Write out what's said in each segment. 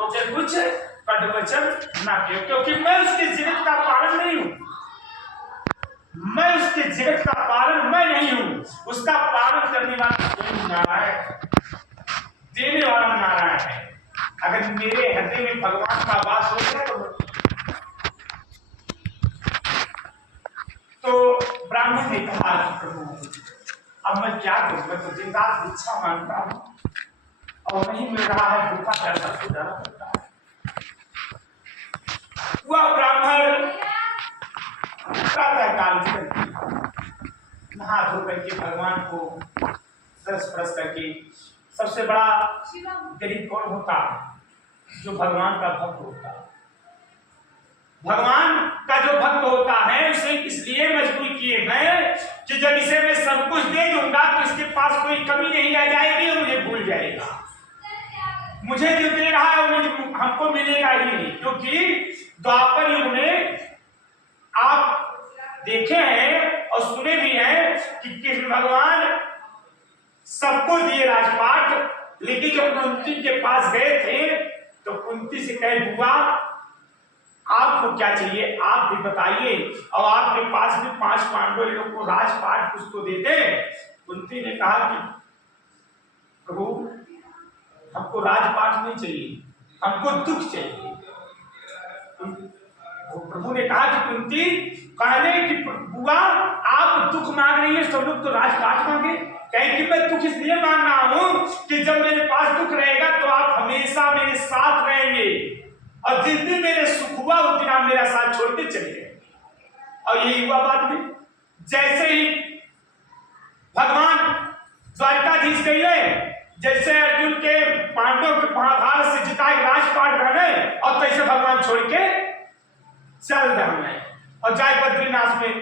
तो क्या कुछ कटवचन ना किया, क्योंकि मैं उसके जगत का पालन नहीं हूं। मैं उसके जगत का पालन मैं नहीं हूं। उसका पालन करने वाला नारायण, देने वाला नारायण है। अगर मेरे हृदय में भगवान का वास हो गया तो ब्राह्मण ने कहा, प्रभु अब मैं क्या करूं, मैं तो दिन रात भिक्षा मांगता हूं और नहीं मिल रहा है, भूखा प्यासा गुजारा करता है। वह ब्राह्मण प्रातःकाल नहा धो करके भगवान को स्पर्श करके, सबसे बड़ा गरीब कौन होता है? जो भगवान का भक्त होता है। भगवान का जो भक्त होता है उसे इसलिए मजबूर किए हैं कि जब इसे मैं सब कुछ दे दूंगा तो इसके पास कोई कमी नहीं रह जाएगी और मुझे भूल जाएगा। मुझे जो दे रहा है वो हमको मिलेगा ही नहीं, क्योंकि द्वापर युग में आप देखे हैं और सुने भी हैं कि कृष्ण भगवान सबको दिए राजपाट, लेकिन जब कुंती के पास गए थे तो कुंती से कहे, बुआ आपको क्या चाहिए, आप भी बताइए, और आपके पास भी 5 पांडव लोग को राजपाट कुछ तो देते। कुंती ने कहा कि प्रभु हमको राजपाट नहीं चाहिए, हमको दुख चाहिए। प्रभु ने कहा कि कुंती कहने कि बुआ आप दुख मांग रही है, सब लोग तो राजपाट मांगे। कहें कि मैं दुख इसलिए मांग रहा हूं कि जब मेरे पास दुख रहेगा तो आप हमेशा मेरे साथ रहेंगे, और जिस दिन मेरे सुख हुआ उस दिन आप मेरा साथ छोड़ के चले गए। और यही हुआ बाद में, जैसे ही भगवान द्वारकाधीश गए, जैसे अर्जुन के पांडवों के महाभारत से जिताए राजपाट रहे, और तैसे भगवान छोड़ के चल रहे और जाए बद्रीनाथ में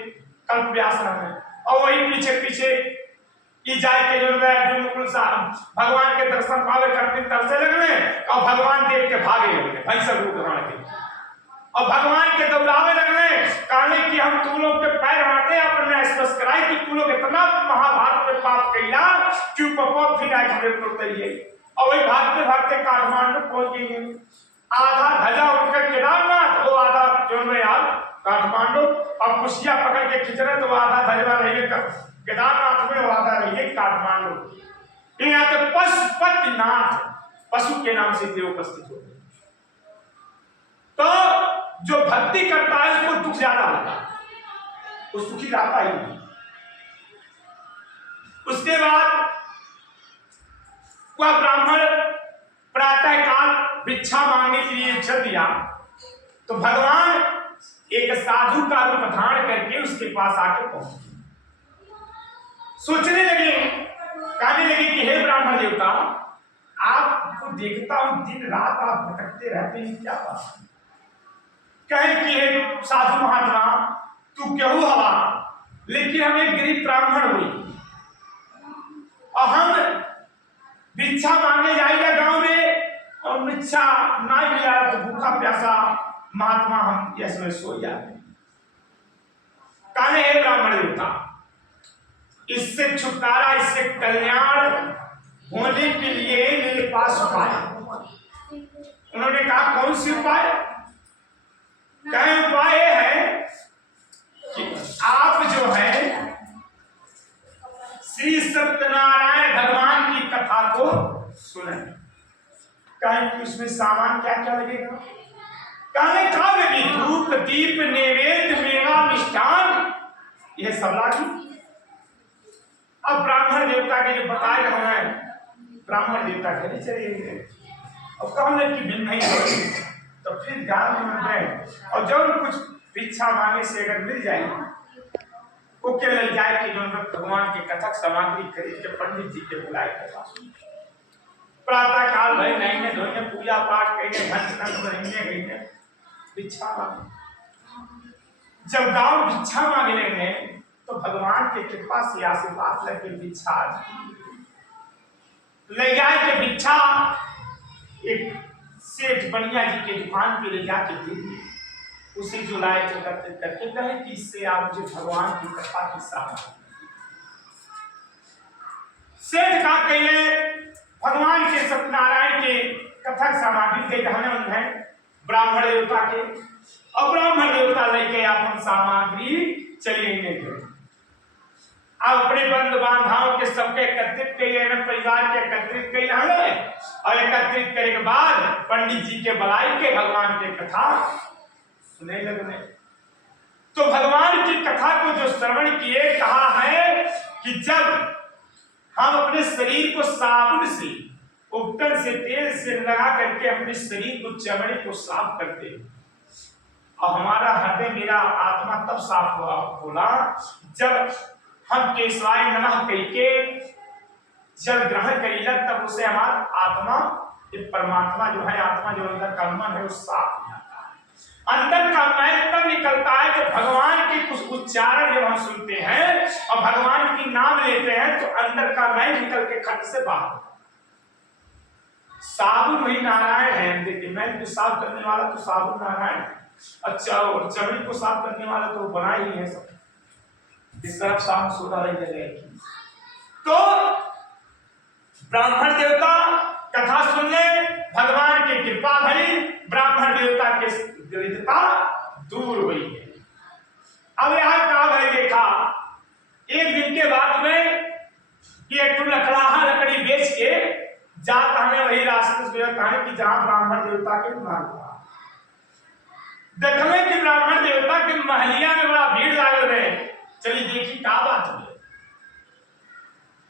कल्प व्यास रहे, और वही पीछे पीछे जाए के जो भगवान के दर्शन पावे करते तरसे लगने, और भगवान देख के भागे लगने भैंसक रूप धारण के, और भगवान के दौड़ावे लगने, कहने कि हम तू लोग के पैर हाथे अपने स्पर्श कराए कि तू लोग इतना महाभारत में पाप कैला कि पपो फिर आज हमरे को तैयारी। और वही भागते भागते काठमांडू पहुंच गए। आधा ध्वजा उठकर केदारनाथ, वो आधा जो में यार काठमांडू, अब कुशिया पकड़ के खींच रहे तो आधा ध्वजा रहेगा केदारनाथ में, वादा रही है काठमांडू। यहाँ तो पशुपतिनाथ, पशु के नाम से देव उपस्थित होते। तो जो भक्ति करता है उसको दुख ज्यादा होता है, वो सुखी रहता ही नहीं। उसके बाद वह ब्राह्मण प्रातःकाल भिक्षा मांगने के लिए चल दिया, तो भगवान एक साधु का रूप धारण करके उसके पास आके पहुंचे। सोचने लगे, कहने लगे कि हे ब्राह्मण देवता, आपको देखता हूं दिन रात आप भटकते रहते हैं, क्या बात? कहे कि हे साधु महात्मा तू क्यों हवा, लेकिन हम एक गरीब ब्राह्मण हुई और हम भिक्षा मांगने जाएगा गांव में, और भिक्षा ना मिला तो भूखा प्यासा महात्मा हम ये समय सो जाते। कहने हे ब्राह्मण देवता, इससे छुटकारा, इससे कल्याण होने के लिए मेरे पास उपाय। उन्होंने कहा कौन सी उपाय? कहे उपाय है कि आप जो है श्री सत्यनारायण भगवान की कथा को सुने। कहे कि उसमें सामान क्या क्या लगेगा? कहे काव्य में धूप दीप नैवेद्य मेवा मिष्ठान, यह सब लागी। अब ब्राह्मण देवता के जो बताए रहे हैं, ब्राह्मण देवता घर चले गए और कहने की भिन्न नहीं होगी, तो फिर गांव में गए और जब कुछ भिक्षा मांगे से अगर मिल जाए वो क्या लग जाए कि जो भगवान की कथक सामग्री खरीद के पंडित जी के बुलाए थे। प्रातः काल भय नहीं धोने पूजा पाठ करेंगे, घंट रहेंगे, भिक्षा मांगे। जब गांव भिक्षा मांगे लेंगे तो भगवान के कृपा से आशीर्वाद लेके भिक्षा ले जाए के भिक्षा एक सेठ बनिया जी के दुकान पे ले जाके दे दिए। उसे जो लाए थे करके कहे कि इससे आप मुझे भगवान की कृपा की सामग्री। सेठ का कहले भगवान के सत्यनारायण के कथक सामग्री के कहने है ब्राह्मण देवता के, और ब्राह्मण देवता लेके अपन सामग्री चलिए गए। अब अपने बंधु बांधवों के सबके एकत्रित किए, परिवार के एकत्रित किए और एकत्रित करने के बाद पंडित जी के बुलाई के भगवान की कथा सुने लगने। तो भगवान की कथा को जो श्रवण किए, कहा है कि जब हम अपने शरीर को साबुन से, उपटन से, तेल से लगा करके अपने शरीर को, चमड़े को साफ करते और हमारा हृदय, मेरा आत्मा तब साफ होला जब हम केशवाय नमः कह के जल ग्रहण करेगा, तब उसे हमारा आत्मा, परमात्मा जो है, आत्मा जो अंदर का मन है, वो साफ हो जाता है। अंदर का मैल तब निकलता है जब भगवान के कुछ उच्चारण जब हम सुनते हैं और भगवान की नाम लेते हैं, तो अंदर का मैल निकल के खंड से बाहर। साबुन वही नारायण है, देखिए मैल को साफ करने वाला तो साबुन नारायण है। अच्छा, और चमड़ी को साफ करने वाला तो बना ही है सब, इस तरफ साफ सोडा रही जगह। तो ब्राह्मण देवता कथा सुनने, भगवान की कृपा भई, ब्राह्मण देवता के दरिद्रता दूर हुई है। अब यहां का भाई देखा, एक दिन के बाद में ये लकड़ाहा लकड़ी बेच के जाता है, वही रास्ते से जाता है कि जहां ब्राह्मण देवता के महल था। देखने कि ब्राह्मण देवता के महलिया में बड़ा भीड़ लागल रहे। चलिए देखी क्या बात है।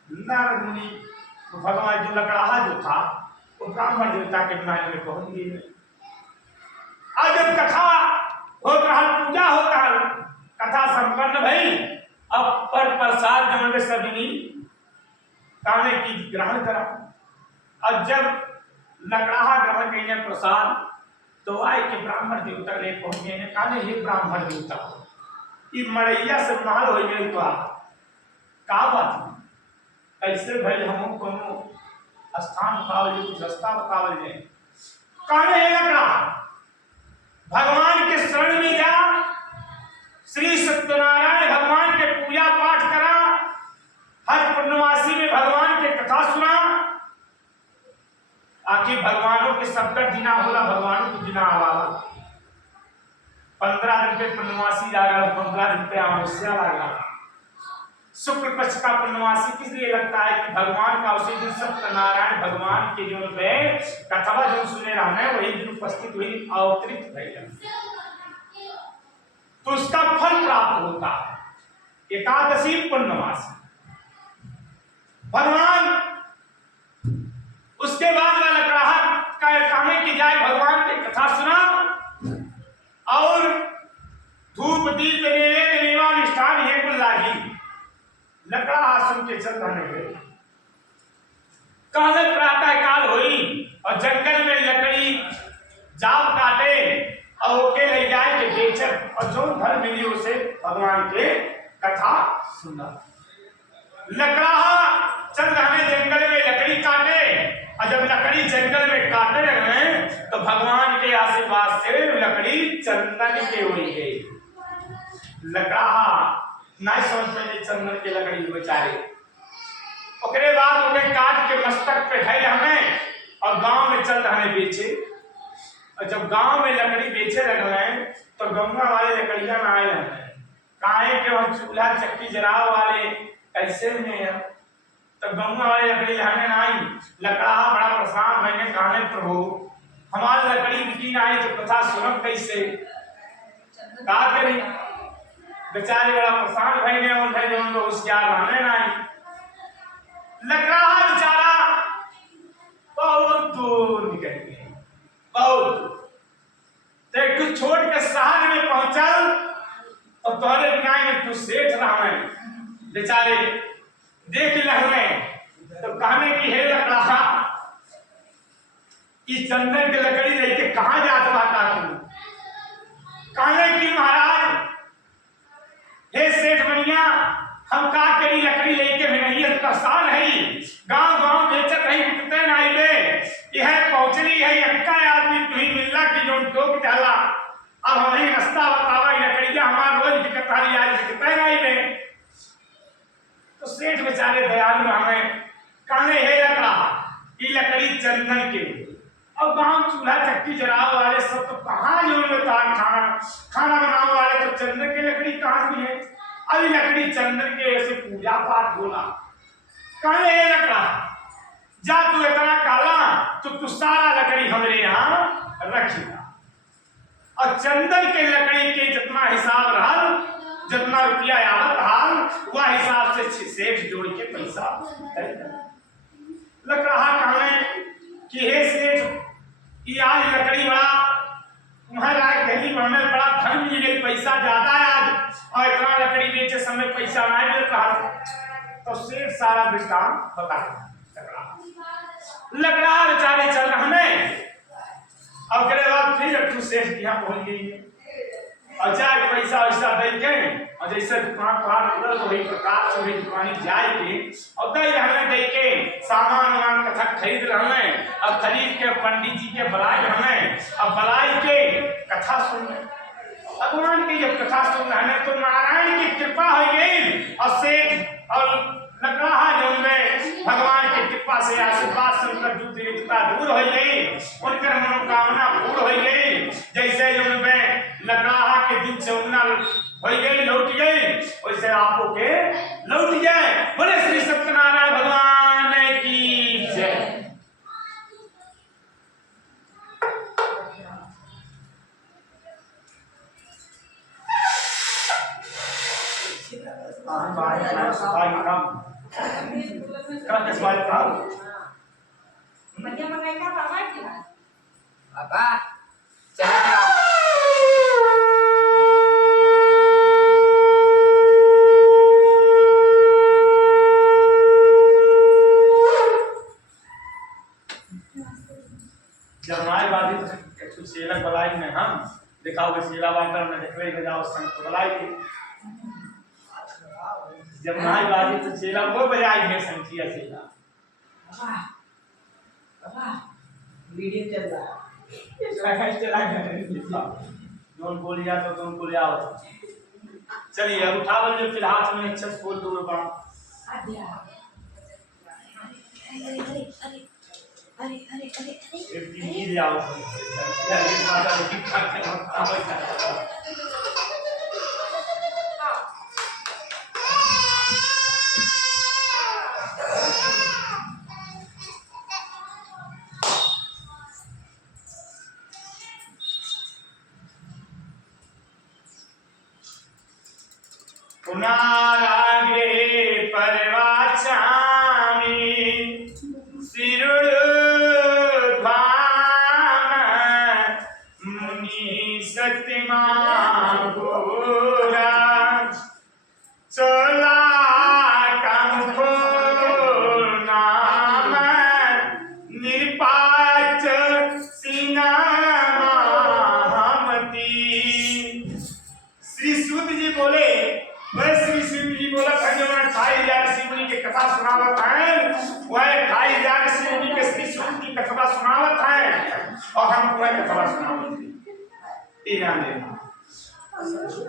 नारद मुनि भगवान जो लकड़ाहा जो था वो ब्राह्मण देवता के महल में पहुंच गए। आज जब कथा हो रहा, पूजा होता है, कथा संपन्न भई, अब पर प्रसाद जब में सभी काने की ग्रहण करा। अब जब लकड़ाहा ग्रहण करने प्रसाद, तो आए के ब्राह्मण देवता ले पहुंच गए। काने हे ब्राह्मण देवता, ये मड़ैया से महल हो गए तो का बात कैसे भाई, हम कोनो स्थान बतावल, कुछ रास्ता बतावल जाए। काने हे लकड़ाहा, भगवान के शरण में जा, श्री सत्यनारायण भगवान के पूजा पाठ करा, हर पूर्णवासी में भगवान के कथा सुना। आखिर भगवानों के संकट दिना होला, भगवानों को दिना आवाला। 15 दिन पे पूर्णवासी लागा, 15 दिन पे अमावस्या लागा। शुक्ल पक्ष का पूर्णवासी किस लिए लगता है कि भगवान का उसी दिन सत्यनारायण भगवान के जो पे कथा जो सुने रहने, वही दिन उपस्थित हुई, अवतरित भइल, तो उसका फल प्राप्त होता है। एकादशी पूर्णवासी भगवान, उसके बाद वह लकड़ाहा का कहने की जाए भगवान की कथा सुना और धूप दीप मेवा निष्ठान है कुल लागी। लकड़ाहा सुन के चल रहने गए। कहले प्रातः काल हुई और जंगल में लकड़ी जाप काटे और ओके ले जाए के बेचत, और जो घर मिली उसे भगवान के कथा सुना। लकड़ाहा चल रहे जंगल में लकड़ी काटे, और जब लकड़ी जंगल में काटे लगे तो भगवान के आशीर्वाद से लकड़ी चंदन के हुई गई। लकड़ाहा नहीं समझ में चंदन के लकड़ी बेचारे, ओकरे बाद ओके काट के मस्तक पे ढाई हमें और गांव में चल रहे बेचे। और जब गांव में लकड़ी बेचे लगे तो गंगा वाले लकड़ियां ना आए लगे, काहे के हम चूल्हा चक्की जराव वाले कैसे में, तब गंगा वाले लकड़ी लाने ना आई। लकड़ाहा बड़ा परेशान मैंने कहा प्रभु हमारी लकड़ी बिकी ना आई तो कथा सुनब कैसे, का करी। बेचारे बड़ा परेशान भइने और भाई जब लोग होशियार रहने ना आई। लकड़ाहा बेचारा बहुत दूर निकल गए, बहुत दूर। तो एक छोड़ के शहर में पहुंचल और तोहरे बिना में तू सेठ रहा बेचारे देख लगे तो कहने की हे लकड़ाहा, इस चंदन के लकड़ी लेके कहां जात बाटा तू। कहने की महाराज हे सेठ बनिया, हम का करी लकड़ी लेके नहीं परेशान है, गांव गांव बेचत है, बिकते नहीं बे। यह पहुंचनी है अक्का आदमी तू ही मिलना की जो टोक डाला। अब हमें रास्ता बतावा, लकड़ियां हमार रोज बिकता रही, आज बिकते नहीं बे। तो सेठ बेचारे दयालु हमें कहने हे लकड़ाहा, ये लकड़ी चंदन के अब गांव चूल्हा चक्की जलाओ वाले सब तो कहाँ जो खाना बनाने वाले तो चंदन की लकड़ी कहाँ भी है। अभी लकड़ी चंदन के ऐसे पूजा पाठ बोला कहे लकड़ा जा तू इतना काला तो तू सारा लकड़ी हमारे यहाँ रखिएगा और चंदन के लकड़ी के जितना हिसाब रहा जितना रुपया आवत हाल वह हिसाब से सेठ जोड़ के पैसा लकड़ा कहे कि हे सेठ कि आज लकड़ी बड़ा तुम्हारा गली बनने बड़ा धन मिल गई पैसा ज्यादा है आज और इतना लकड़ी बेचे समय पैसा ना मिल रहा तो सेठ सारा दृष्टांत बता लकड़ा बेचारे चल रहे हैं अब करे बाद फिर तू सेठ के यहाँ पहुंच गई है और जाके पैसा वैसा दे के और जैसे दुकान पार खुलल वही प्रकार से वही दुकानी जाए के और दे रहने दे के सामान वामान कथा खरीद रहे अब खरीद के पंडित जी के बुलाए रहे अब बुलाए के कथा सुन भगवान की जब कथा सुन रहे तो नारायण की कृपा हो गई और सेठ और लकड़ा जो में भगवान की कृपा से आशीर्वाद से उनका दुर्दशा दूर हो गई उनकर मनोकामना पूर्ण हो गई जैसे जो में लकड़ा के दिन से उन्ना हो गई लौट गई वैसे आपको के लौट जाए। बोले श्री सत्यनारायण भगवान की जय। जब हमारी बात तो सेलक बलाई में हम दिखाओ कि सीला बांटर में देख रहे जाओ संग तो बलाई थी जब हमारी बात तो सेला वो बजाई है संखिया सेला वीडियो चल रहा है चला गया नोन बोल जा तो तुम बोल जाओ चलिए अब उठावल जो फिर हाथ में अच्छा से बोल दो बाण अरे अरे अरे अरे अरे जाओ अरे माता की खाते पुनारागे परवाचामी सिरुड़ कथा सुनावत है वह 28,000 श्री के श्री सूत की कथा सुनावत है और हम तुम्हें कथा सुनावत है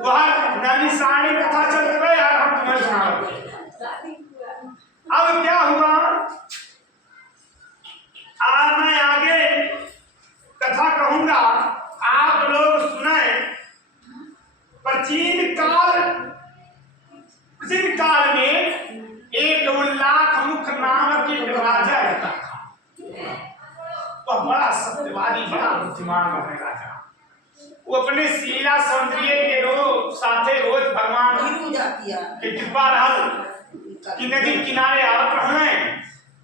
वह नदी सारी कथा चल रही और हम तुम्हें सुनावत अब क्या हुआ आज मैं आगे कथा कहूंगा आप लोग सुने प्राचीन काल में एक उल्लाख मुख नाम की राजा रहता था वह बड़ा सत्यवादी बड़ा बुद्धिमान राजा वो अपने शीला सौंदर्य के साथे रोज भगवान की कृपा रहल कि नदी किनारे आवत रहे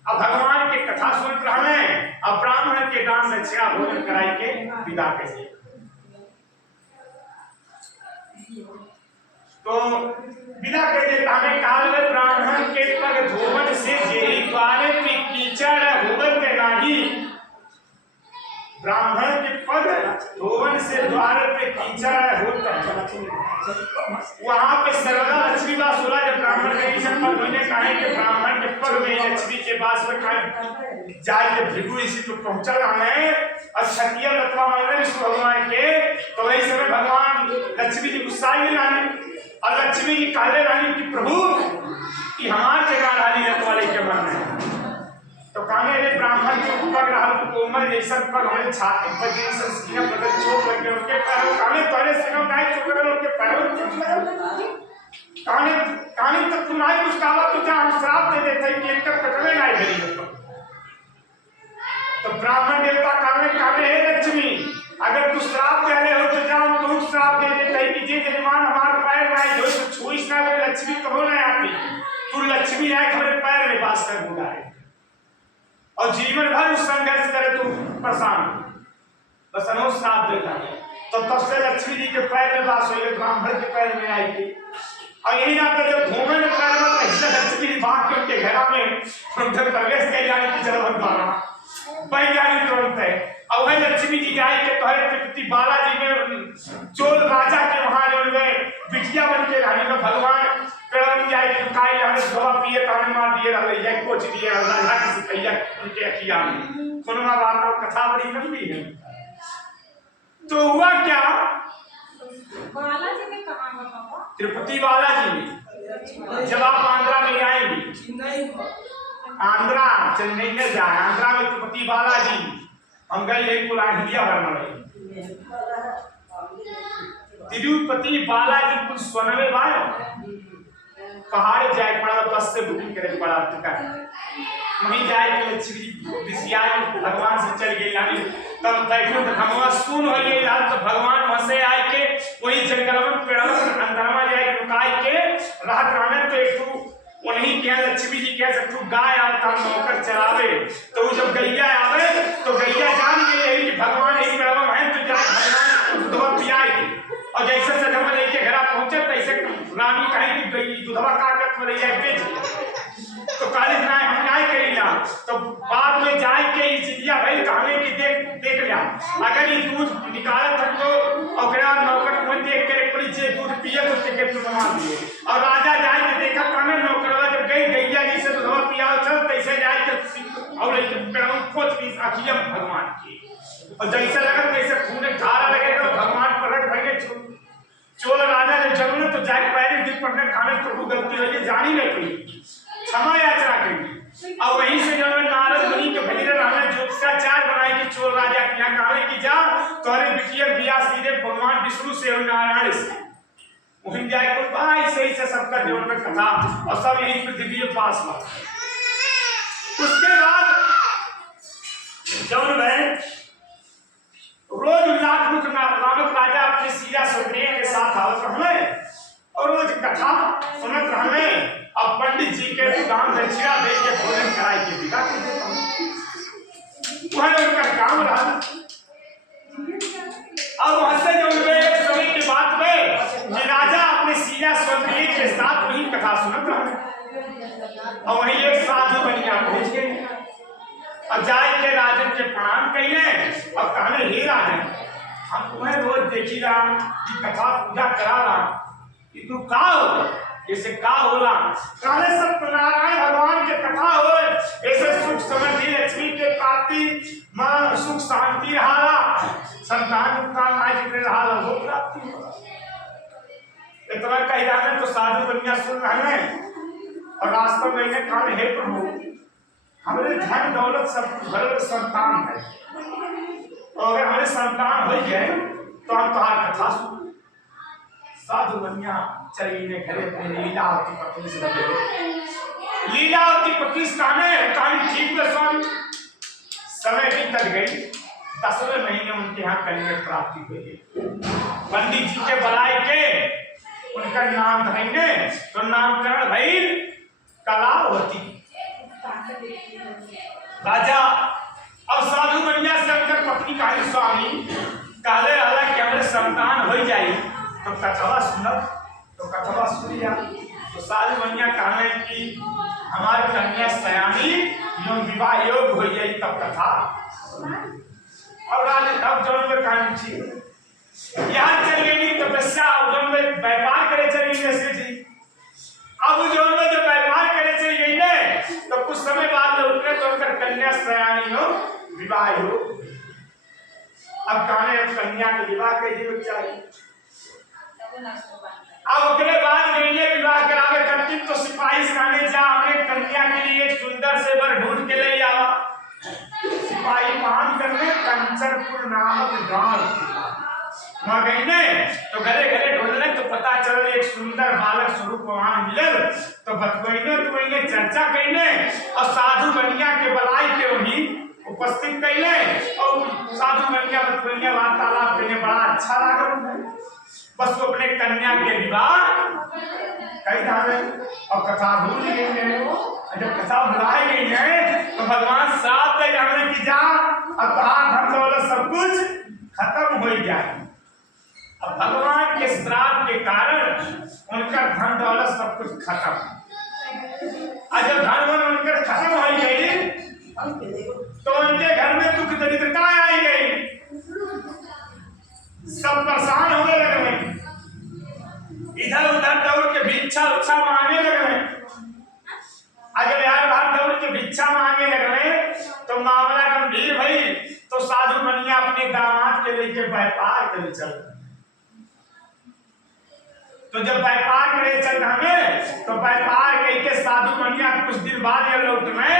अब भगवान के कथा सुन रहे अब ब्राह्मण के दान दक्षिणा भोजन कराई के विदा कैसे तो विदा कर देता है काल में ब्राह्मण के पग धोवन से जेरी द्वारे पे कीचड़ होवत नाही ब्राह्मण के पग धोवन से द्वार पे कीचड़ होता वहां पे सर्वदा लक्ष्मी का सोला जब ब्राह्मण के किसी पग धोने कहे कि ब्राह्मण के पग में लक्ष्मी के पास में कहे जाए के भिगु इसी को पहुंचा रहा है और क्षत्रिय लतवा मांगे विष्णु भगवान के तो वही समय भगवान लक्ष्मी जी गुस्सा में लाने और लक्ष्मी जी कहले रानी कि प्रभु कि हमार जगह रानी रखवाले के मन में तो कहने रे ब्राह्मण के ऊपर रहा कोमल जैसा पर हमारे छाती पर जैसा सीना पर चोट लग गया उनके पैरों कहने पहले सिरों गाय चोट लगा उनके पैरों चोट लगा कहने तक तुम आई कुछ कहा तो क्या हम श्राप दे देते कि एक कटवे ना गई तो ब्राह्मण देवता कहने हे लक्ष्मी अगर तू श्राप दे रहे हो तो जाओ तू श्राप दे देते हैं कि जे जजमान हमारे पैर में जो छुई ना वो लक्ष्मी कहो ना आती तू लक्ष्मी आए हमारे पैर में बास कर बुलाए और जीवन भर उस संघर्ष करे तू परेशान बस अनो श्राप देता तो तब से लक्ष्मी जी के पैर में बास हुई ब्राह्मण के पैर में आई थी और यही ना तो जब घूमे में पैर में ऐसे लक्ष्मी जी भाग के उनके घर में उनके प्रवेश कर जाने की जरूरत पड़ा वैज्ञानिक तुरंत है और वही लक्ष्मी जी जाए के तोहरे तिरुपति बालाजी में चोल राजा के वहां जो बिटिया बन के रहने में भगवान पेड़न जाए कि काई हमें दवा पिए ताने मार दिए रह ये कोच दिए राजा की सिकैया उनके अखिया में सुनवा बात और कथा बड़ी लंबी है तो हुआ क्या बालाजी में कहां है पापा तिरुपति बालाजी में जब आप आंध्रा में आएंगे आंध्रा चेन्नई में जाए आंध्रा में तिरुपति बालाजी हम गए एक पुला इंडिया भर में तिरुपति बालाजी कुछ सोनवे बाय पहाड़ जाए पड़ा बस से बुकिंग करे पड़ा टिकट वहीं जाए के लक्ष्मी विषया भगवान से चल गए यानी तब बैठो तो हम सुन हो गए यार तो भगवान वहां से आए के वही जंगल में पेड़ अंदर में जाए रुकाई के रात रहने तो एक उन्हीं के लक्ष्मी जी कह सकते गाय आता नौकर चलावे तो जब गैया आवे तो गैया जान गई कि भगवान एक प्रभु है तो जाए भगवान दूधवा पियाएगी और जैसे सजमा लेके घर पहुंचे तैसे रानी कहे कि गई दूधवा काट कर ले जाए बेच तो काले ना हम न्याय करेला तो बाद में जाए के चिड़िया भाई कहने की देख लिया अगर ये दूध निकाल तक तो और नौकर को देख कर पड़ी से दूध पिए तो टिकट बनवा दिए और राजा जाए के देखा कहने नौकरवा जब गई गैया जी से दूध पिया चल तैसे जाए के और खोज की अखियम भगवान की और जैसे लगा तैसे खून धारा लगेगा तो भगवान प्रकट भइले चोल राजा ने जरूर तो जाके पहले दिन पढ़ने खाने प्रभु गलती हो गई जानी नहीं पड़ी क्षमा याचना करेंगे और वहीं से जब नारद मुनि के भजन रहने ज्योतिषाचार्य बनाए कि चोल राजा के यहाँ कहा कि जा तोरे बिटिया बिया सीधे भगवान विष्णु से और नारायण से वहीं जाए को भाई सही से सबका जीवन में कथा और सब यही पृथ्वी के पास हुआ उसके बाद जब मैं रोज लाखमुख नामक राजा अपने सीधा सुनने के साथ आवत रहने और रोज कथा सुनत रहने अब पंडित जी के दान दक्षिणा दे के भोजन कराई के विदा कर देता हूं वह उनका काम रहा अब वहां से जो एक समय की बात में राजा अपने सीधा सुनने के साथ वही कथा सुनत रहे और वही एक साधु बनिया पहुंच गए अब जाए के राजन के प्रणाम कहिए और कहने हे राजन हम तुम्हें रोज देखी रहा कि कथा पूजा करा रहा कि तू का हो जैसे का होला कहने सब नारायण भगवान के कथा हो ऐसे सुख समृद्धि लक्ष्मी के प्राप्ति मां सुख शांति रहा संतान का आज जितने रहा हो प्राप्ति इतना कह रहा तो साधु बनिया सुन रहे हैं और रास्ते में इन्हें कहने हे प्रभु हमारे धन दौलत सब घर संतान है और अगर हमारे संतान हो गए तो हम तुम्हारी कथा सुन साधु बनिया चलिए घरे अपने लीलावती पत्नी से बदले लीलावती पत्नी कहानी ठीक में स्वामी समय बीत गई 10वें महीने उनके यहाँ कन्या प्राप्ति हुई पंडित जी के बुलाए के उनका नाम धरेंगे तो नामकरण भई कलावती राजा अब साधु बनिया से उनकर पत्नी कही स्वामी कहले रहला कि हमारे संतान हो जाए तो कथवा सुनब तो कथवा सुन लिया तो साधु बनिया कहले कि हमारे कन्या सयानी जो विवाह योग्य हो जाए तब कथा अब राजा तब जौन में कहानी थी यहाँ चल गई तपस्या जौन में व्यापार करे चली जैसे जी अब जौन में जो व्यापार करे चली गई ने तो कुछ समय बाद उठने तो उनकर कन्या सयानी हो विवाह हो अब कहने कन्या के विवाह के लिए चाहिए अब उसके बाद गईले विवाह करावे करती तो सिपाही सामने जा अपने कन्या के लिए एक सुंदर से वर ढूंढ के ले आवा। सिपाही मान करने कंचनपुर नामक गांव वहां गईले तो घरे घरे ढूंढने तो पता चल एक सुंदर बालक स्वरूप वहां मिलल तो बतवैने तो वही चर्चा कैले और साधु बनिया के बलाई के वही उपस्थित कैले और साधु बनिया बतवैने वार्तालाप करने बड़ा अच्छा लागल। बस वो अपने कन्या के विवाह कई धावे और कथा भूल गई है। जब कथा भुलाई गई है तो भगवान श्राप दे जाने की जा अब कहा धन दौलत सब कुछ खत्म हो जाए। अब भगवान के श्राप के कारण उनका धन दौलत सब कुछ खत्म। आज जब धन उनका खत्म हो गई तो उनके घर में दुख दरिद्रता आई गई, सब परेशान होने लगे, इधर उधर दौड़ के भिक्षा उच्छा मांगने लगे। अगर यार बाहर दौड़ के भिक्षा मांगने लगे तो मामला गंभीर भई तो साधु बनिया अपने दामाद के लेके व्यापार करे चल। तो जब व्यापार करे चल हमें तो व्यापार करके साधु बनिया कुछ दिन बाद ये लौट में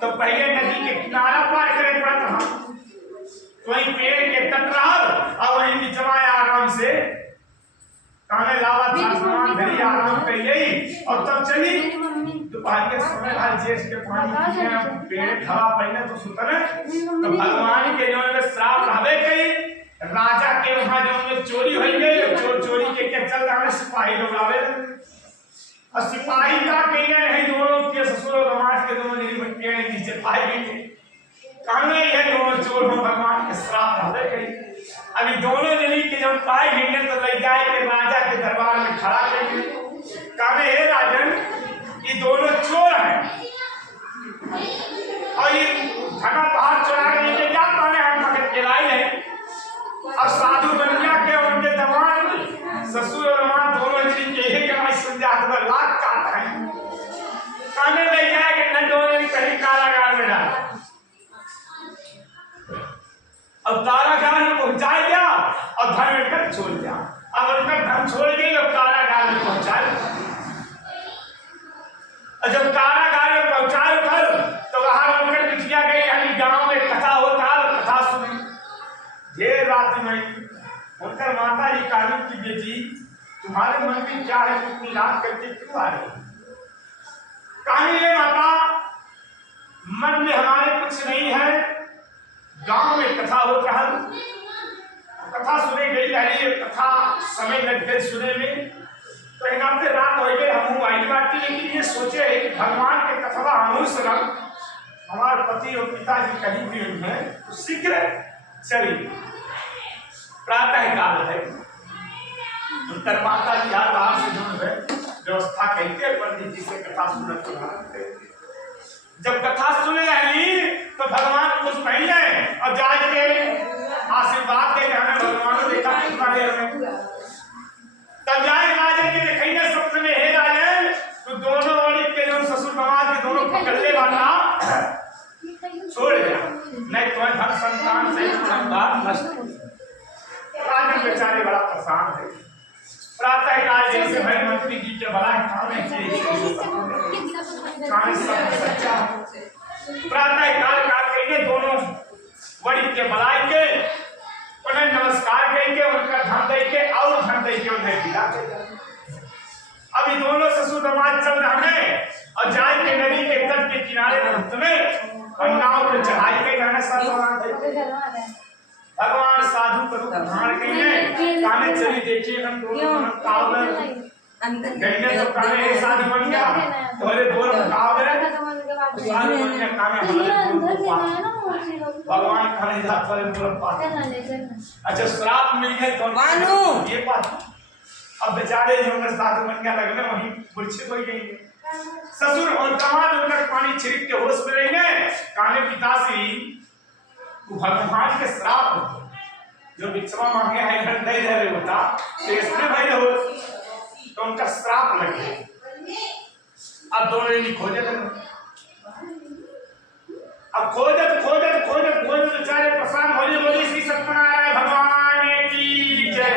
तो पहले नदी के किनारा पार करे पड़ता हम तो वहीं पेड़ के तट रहा और वहीं बिचवा आराम से काने लावा था सामान धरी आराम कर यही और तब चली दोपहर के समय भाई जेठ के पानी पीने पेड़ हवा पहले तो सुतने तो भगवान के जो में श्राप रहबे कई राजा के वहां जो में चोरी हो गई चोरी के चल रहा सिपाही लोग आवे और सिपाही का कहिए नहीं दोनों के ससुर और समाज के दोनों पेड़ नीचे पाई गई कहने ये दोनों चोर हो भगवान के श्राप रहबे कई। अभी दोनों जनी के जब पाए गए तो ले जाए के राजा के दरबार में खड़ा कर दिए। कहने हे राजन ये दोनों चोर हैं और ये धना बाहर चुरा के लेके जा पाने हम मगर गिराई है और साधु बनिया के उनके दमाद ससुर और मां दोनों जनी के एक कमाई संध्या पर लाख काट है। कहने ले जाए कि न दोनों कहीं कारागार में डाल अब कारागार में पहुंचा दिया और धन उनकर छोड़ दिया। अब उनका धन छोड़ गई और कारागार में पहुंचाए और जब कारागार में पहुंचाए घर तो वहां उनकर बिटिया गई यानी गांव में कथा होता कथा सुनी देर रात में उनकर माता जी कहा कि बेटी तुम्हारे मन में क्या है इतनी रात करके क्यों आ रही? कहानी ये माता मन में हमारे कुछ नहीं है, गांव में कथा हो रहा कथा सुने गई यानी कथा समय लग गए सुने में तो एक हफ्ते रात हो गए हम आई बात की लेकिन ये सोचे कि भगवान के कथवा हम सुनम हमारे पति और पिताजी कहीं भी हैं तो शीघ्र चलिए। प्रातः काल है उनकर माता जी हर बाहर से जो है व्यवस्था कहते पंडित जी से कथा सुनते जब कथा सुने आली तो भगवान कुछ पहले और जाके आशीर्वाद दे हमें भगवान ने देखा तब जाए राजन के दिखाई सपने में हे राजन तो दोनों वाली के जो ससुर समाज के दोनों पकड़ ले वाला छोड़ दिया नहीं तो धन संतान से संतान नष्ट। राजन बेचारे बड़ा परेशान है। प्रातः काल जैसे भाई मंत्री जी के बड़ा काम है प्रातः काल का कहिए दोनों बड़ी के बलाई के उन्हें नमस्कार करके उनका धन दे के और धन दे के उन्हें विदा कर। अभी दोनों ससुर समाज चल रहे हैं और जाए के नदी के तट के किनारे में और नाव पे चढ़ाई के गाने सब भगवान साधु को धारण कहिए काने चली देखिए हम दोनों कावल गईने तो काने साधु बन गया तोरे बोल कावल साधु बन गया काने भगवान खाने जा तोरे बोल पास। अच्छा श्राप मिल गए तो मानो ये बात अब बेचारे जो उनका साधु बन गया लगने वहीं मूर्छित हो गई। ससुर और दामाद उनका पानी छिड़क के होश में रहेंगे काने पिताश्री भगवान के श्राप जो बिछवा मांगे है घर नहीं रहे होता तो इसमें भाई हो तो उनका श्राप लगे। अब दोनों ही खोजे अब खोजत बेचारे परेशान बोली श्री सत्यनारायण भगवान की जय।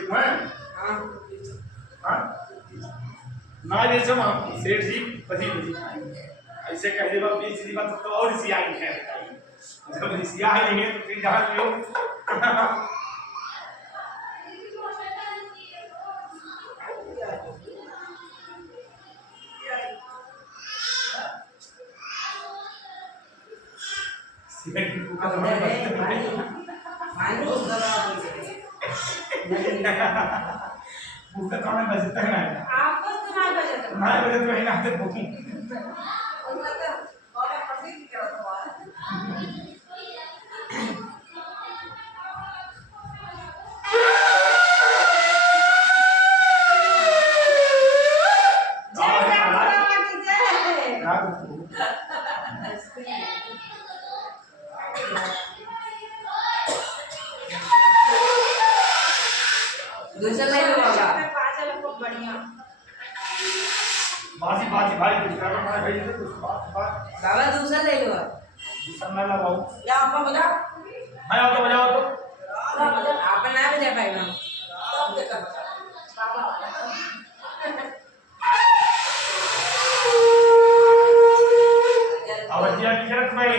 बैठू हैं हाँ हाँ? ना जैसे हम सेठ जी बजी बजी ऐसे कह दे बाप इसी बात तो और इसी आई है जब इसी आई नहीं है तो फिर जहाँ लियो सेठ जी को अब तो अरे पानी गला भूखा खाना बजता है आपको इस्तेमाल कर जाता ना बजे तो है ना तो भूखी उनका तो बड़ा प्रसिद्ध क्या होता है दूसरा ले लो बाबा पाचल खूप बढ़िया बाजी बाजी भाई कुछ करना भाई भाई तो कुछ बात बाबा दूसरा ले लो दूसरा ना लगाओ या आपका बजा मैं आओ तो बजाओ तो आप ना बजा पाएगा अब दिया की जरूरत भाई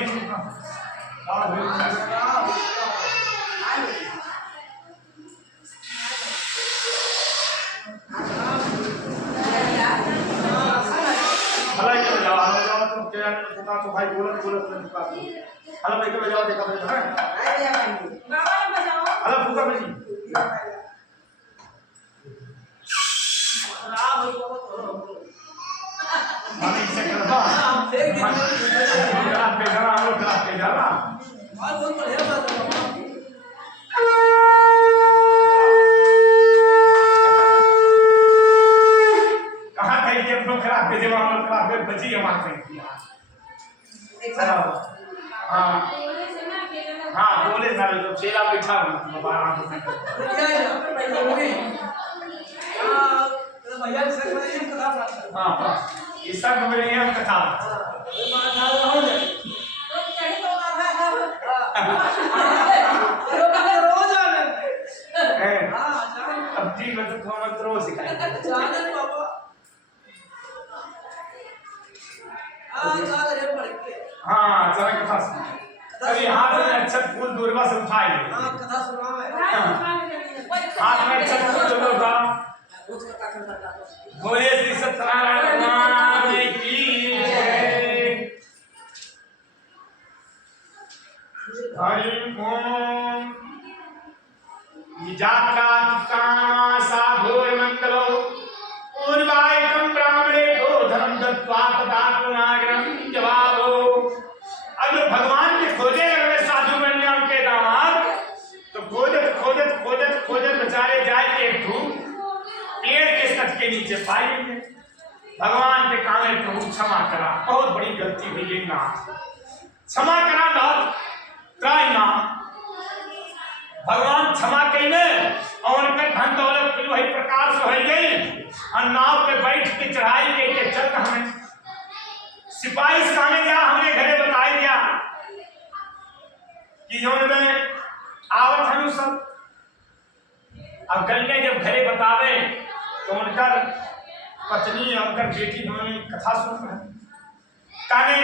भला के बजाओ तो क्या तो भाई बोलत बोलत का हला भाई के बजाओ देखा बजा है बाबा ने बजाओ हला फूका बजी माने इसे करवा आप पे जरा हम लोग क्लास पे जाना बहुत बढ़िया बात है कहाँ गई कि हम लोग क्लास पे जब हम लोग क्लास पे बची हमारे से चलो हाँ हाँ बोले ना तो चेला बैठा हूँ आराम से भैया सर मैंने कथा प्राप्त हाँ हाँ इस सब में नहीं हम कथा रोज है हां अब ठीक है तो थोड़ा रोज सिखाएंगे जाने बाबा चल रे पढ़ के हाँ चलो कथा सुन अभी हाथ में अच्छा फूल दूरबा से उठाएंगे हां कथा सुना मैं हाथ में अच्छा फूल दूरबा रोज कथा करता बोले श्री सत्यनारायण भगवान की जय हरि ओम जात्रा कामा साधु मंगलो पूर्वायकम ब्राह्मणे को धर्म दत्वा तदात्म नागरम जवाबो अब भगवान के खोजे अगले साधु बन गए उनके दामाद तो खोजत खोजत खोजत खोजत बेचारे जाए के पेड़ के तट के नीचे पाएंगे भगवान के काने प्रभु क्षमा करा बहुत बड़ी गलती हुई है ना क्षमा करा ना त्राई ना भगवान क्षमा कईने और उनके धन दौलत फिर वही प्रकार से हो गई और नाव पे बैठ के चढ़ाई के चल हमें सिपाही सामने गया हमने घरे बताया गया कि जो में आवत हम सब अब कल जब घरे बतावे तो उनकर पत्नी और उनकर बेटी दोनों कथा सुन रहे कहने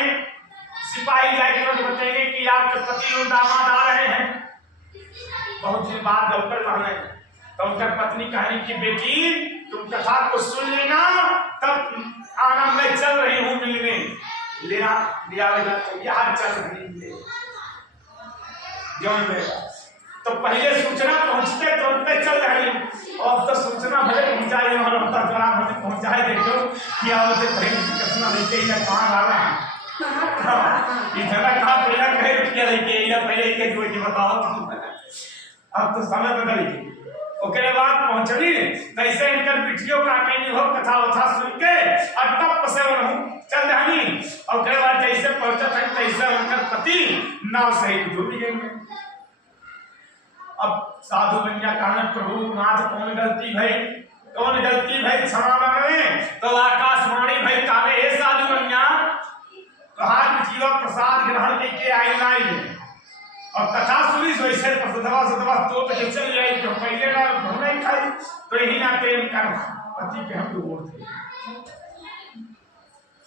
सिपाही जाकर बताएंगे कि आपके पति और दामाद आ रहे हैं बहुत दिन बाद डॉक्टर रहने तो उनकर पत्नी कहने की बेटी तुम कथा को सुन लेना तब आना मैं चल रही हूँ मिलने लेना लिया यार चल रही जो में तो पहले सूचना पहुंचते तुरंत चल रही और तो सूचना भले पहुंचाई और होता जरा मुझे पहुंचाए देखो कि आवत पहले कितना लेके ये कहां आ रहा है ये जगह कहां पहले कहे कि लेके ये पहले के कोई की बताओ अब तो समय बदल गई ओकरे बाद पहुंचली तैसे इनकर बिटियों का कहीं हो कथा वथा सुन के और तब पसे रहूं चल रही और ओकरे बाद जैसे पहुंचत है तैसे उनकर पति नाव सहित डूब गए अब साधु बनिया कहने प्रभु नाथ कौन गलती भई क्षमा मांगे तो आकाशवाणी भई काले हे साधु बनिया तोहार जीवा प्रसाद ग्रहण के आई लाई और कथा सुनी वैसे प्रसदवा सदवा तो के चल जाए तो पहले ना हमने खाई तो यही ना प्रेम कर पति के हम दूर थे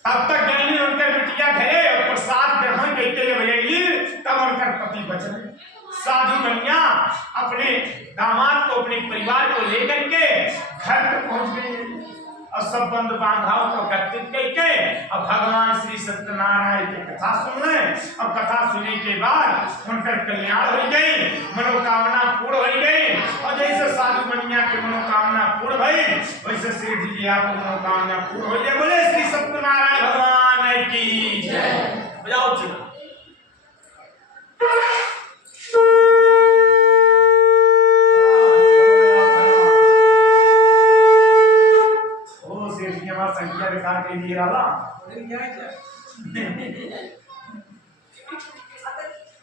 तब तक गई उनके बिटिया घरे और प्रसाद ग्रहण करके ले भैली तब उनका पति बचन साधु कन्या अपने दामाद को अपने परिवार को लेकर के घर पर पहुंच गई और सब बंधु बांधवों को एकत्रित करके और भगवान श्री सत्यनारायण की कथा सुन रहे और कथा सुनने के बाद उनका कल्याण हो गई मनोकामना पूर्ण हो गई और जैसे साधु कन्या की मनोकामना पूर्ण भई वैसे सेठ जी आपको मनोकामना पूर्ण हो गई। बोले श्री सत्यनारायण भगवान की जय। बजाओ चलो संख्या विकार के लिए रहा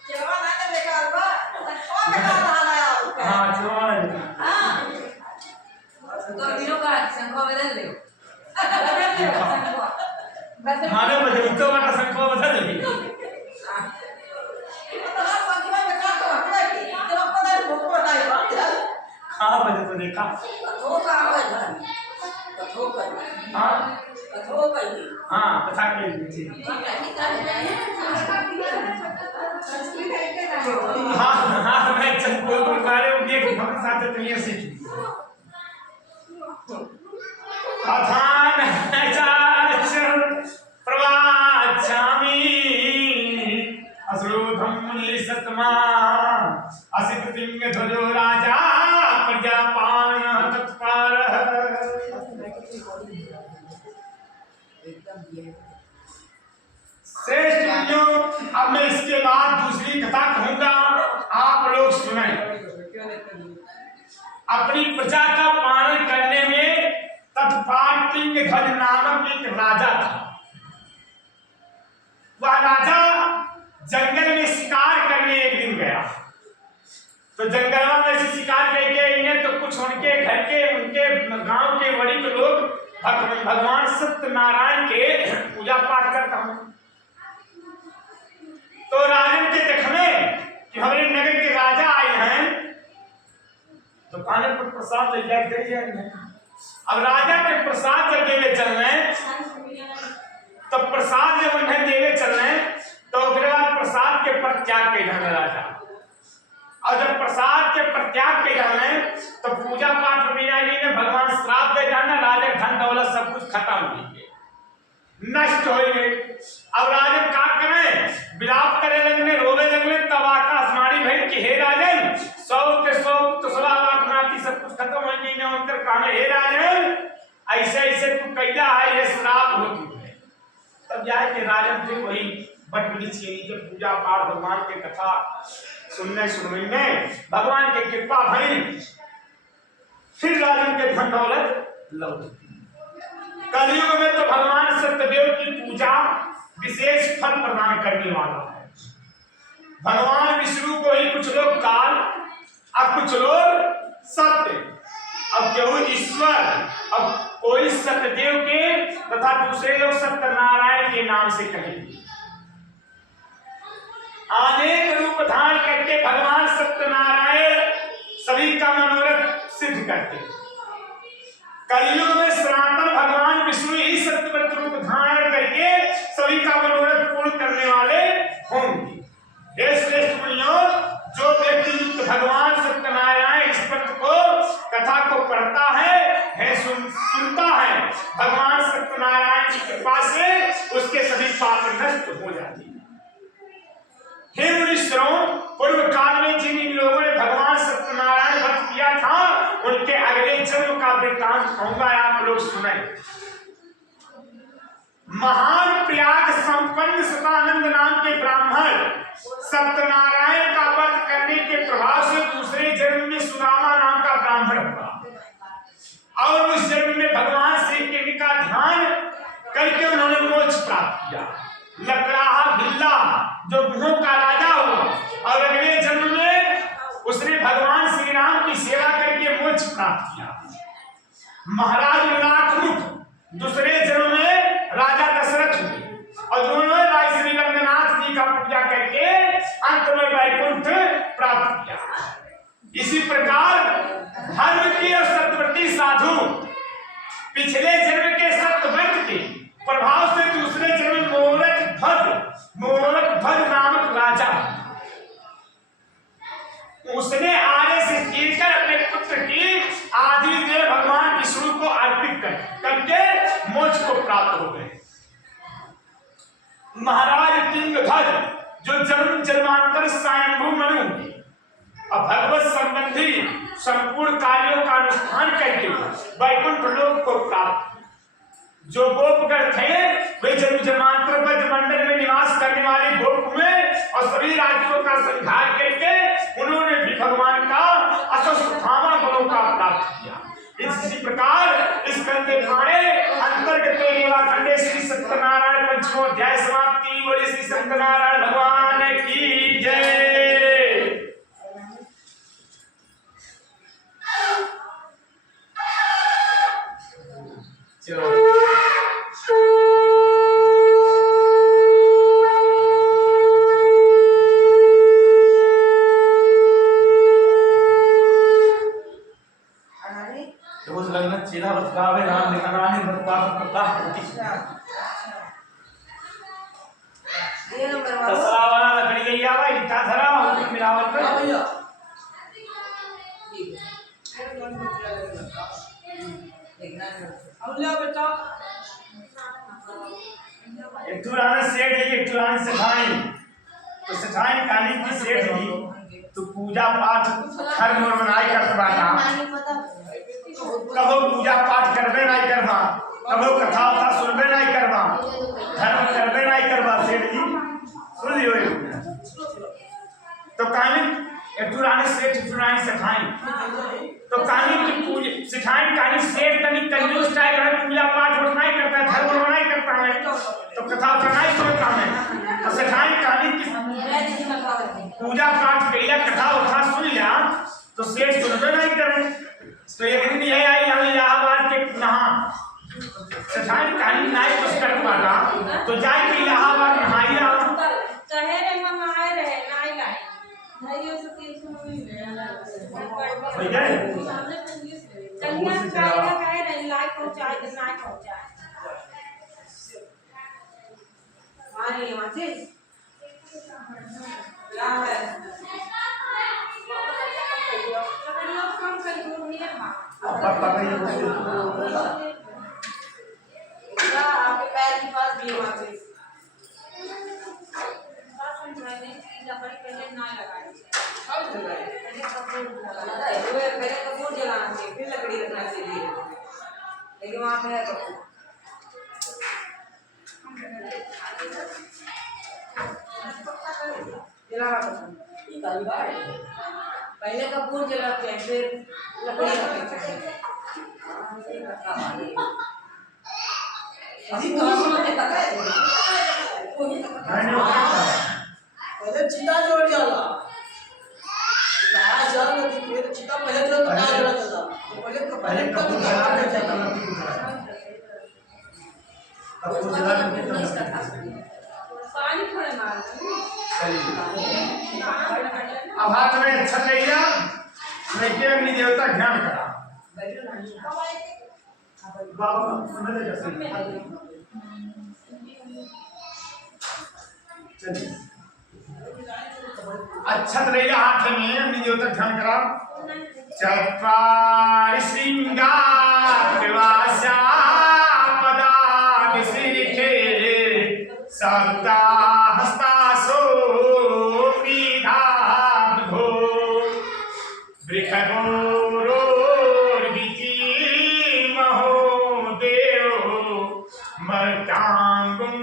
चलवा ना तो बेकार बा और बेकार हाल आया उसका। हां चल हां तो दिनों का संख्या बदल ले बदल माने बदल तो वाला संख्या बदल ले तो संख्या बेकार तो हटवा की तो पता भूख बताई बा हां बदल तो देखा तो का है कथो कर हां कथो कर हां कथा के जी हां मैं चल बोल बारे में देख हम साथ दुनिया सीखी अथान चाचर प्रवाचामि असुरोधम मुनि सतमा असित तिंग ध्वजो राजा प्रजापान तत्पर श्रेष्ठ मुनियों अब मैं इसके बाद दूसरी कथा कहूंगा आप लोग सुने। अपनी प्रजा का पालन करने में तत्पाल तिंग ध्वज नामक एक राजा था। वह राजा जंगल में शिकार करने एक दिन गया तो जंगल में से शिकार करके इन्हें तो कुछ उनके घर के उनके गांव के बड़ी लोग भगवान सत्यनारायण के पूजा पाठ करता हूं तो राजन के देखने कि हमारे नगर के राजा आए हैं तो खाने पर प्रसाद ले जाए। अब राजा के प्रसाद जब देवे चल रहे तो प्रसाद जब उन्हें देवे चल रहे तो उसके बाद प्रसाद के प्रत्याग के जाने राजा और जब प्रसाद के प्रत्याग के जाने तो पूजा पाठ में भगवान श्राप दे जाना राजा धन दौलत सब कुछ खत्म हो गए नष्ट हो गए। अब राजन का करें विलाप करे लगने रोवे लगने तब आकाशवाणी भई कि हे राजन 100 के 100 तो 100 लाख नाती सब कुछ खत्म हो गई ना उनकर कहा हे राजन ऐसे ऐसे तू कैला है ये श्राप होती है। तब जाए कि राजन थे वही बट वृक्ष के नीचे पूजा पाठ भगवान की कथा सुनने भगवान की कृपा भई फिर राजन के धन दौलत लौट। कलयुग में तो भगवान सत्यदेव की पूजा विशेष फल प्रदान करने वाला है। भगवान विष्णु को ही कुछ लोग काल और कुछ लोग सत्य अब केहू ईश्वर अब कोई सत्यदेव के तथा दूसरे लोग सत्यनारायण के नाम से कहेंगे। अनेक रूप धारण करके भगवान सत्यनारायण सभी का मनोरथ सिद्ध करते। कलयुग में सनातन भगवान विष्णु ही सत्यव्रत रूप धारण करके सभी का मनोरथ पूर्ण करने वाले होंगे। हे श्रेष्ठ मुनियों जो व्यक्ति भगवान सत्यनारायण इस व्रत को कथा को पढ़ता है सुनता है भगवान सत्यनारायण की कृपा से उसके सभी पाप नष्ट हो जाते हैं। हे मुनीश्वरों पूर्व काल में जिन लोगों ने भगवान सत्यनारायण व्रत किया था उनके अगले जन्म का वृत्तांत कहूंगा आप लोग सुने। महान प्रयाग संपन्न सतानंद नाम के ब्राह्मण सत्यनारायण का व्रत करने के प्रभाव से दूसरे जन्म में सुदामा नाम का ब्राह्मण हुआ और उस जन्म में भगवान श्री कृष्ण का ध्यान करके उन्होंने मोक्ष प्राप्त किया। लकड़ाहा भिल्ला जो गुहों का राजा हुआ और अगले जन्म में उसने भगवान श्री राम की सेवा करके मोक्ष प्राप्त किया। महाराज ललाटमुख दूसरे जन्म में राजा दशरथ हुए और दोनों राय श्री रंगनाथ जी का पूजा करके अंत में वैकुंठ प्राप्त किया। इसी प्रकार धर्म की और सत्यव्रती साधु पिछले जन्म के सत्यव्रत के प्रभाव से दूसरे जन्म मोरक ध्वज नामक राजा, उसने आगे से गिरकर अपने पुत्र की आदिदेव भगवान विष्णु को अर्पित करके मोक्ष को प्राप्त हो गए। महाराज तिंगध्वज जो जन्म जन्मांतर स्वयंभू मनु और भगवत संबंधी संपूर्ण कार्यों का अनुष्ठान करके वैकुंठ लोक को प्राप्त, जो गोपगण थे वे जन्म जन्मांतर ब्रजमंडल में निवास करने वाले गोप हुए और सभी राज्यों का संहार करके उन्होंने भी भगवान का अश्वत्थामा गुणों का प्राप्त किया। इसी प्रकार इस ग्रंथ खाने अंतर्गत खंडे श्री सत्यनारायण पंचमोध्याय समाप्ति। बोले श्री सत्यनारायण भगवान की जय। चेला बतकावे राम निकराने बतकावे ये नंबर वाला तसला वाला लकड़ी ले आवा इटा धरा और मिलावट कर भैया अल्लाह बेटा एक तुरान सेठ जी एक तुरान सिखाई तो सिखाई काली की सेठ जी तो पूजा पाठ हर मोर बनाई करत बाटा कबो पूजा पाठ करबे नहीं करबा, कबो कथा उथा सुनबे नहीं करबा, धर्म करबे नहीं करबा। सेठ जी सुन लियो तो कहानी एटुरानी सेठ एटुरानी सिखाई तो कहानी की पूजा सिखाई। कहानी सेठ तनी कंजूस टाइप है, पूजा पाठ और नहीं करता है, धर्म और नहीं करता है, तो कथा उथा नहीं सुनता है। तो सिखाई कहानी की पूजा पाठ कइला कथा उथा सुन लिया तो सेठ सुनबे नहीं करे। तो एक दिन यह आई हम इलाहाबाद के नहा सठाई कहानी नाई कुछ कर पाता तो जाए के इलाहाबाद नहाई आओ कहे रे मम्मा आए रहे नाई लाई भाइयों से तीन सौ में हो गए कन्या का कहे रहे लाई पहुंचाए तो नाई पहुंचाए मारी माची क्या है आपके पैर के पास भी माची पहले कपूर जलाना चाहिए फिर लकड़ी रखना चाहिए, लेकिन वहाँ पे है कपूर। पहले कपूर जलाते हैं फिर लकड़ी रखते हैं। पहले चिता जोड़ जाला चिता पहले जो पहले कपूर जला के पानी थोड़े मार अब हाथ में अच्छा लिया लेके अग्नि देवता ध्यान करा चलिए अच्छा रहिए हाथ में अग्नि देवता ध्यान करा। चत्वारि श्रृंगार विवासा पदाभिषेके सप्ता हस्तासो पीठाभो बृहदोरोर्विति महोदेव मर्तांगुं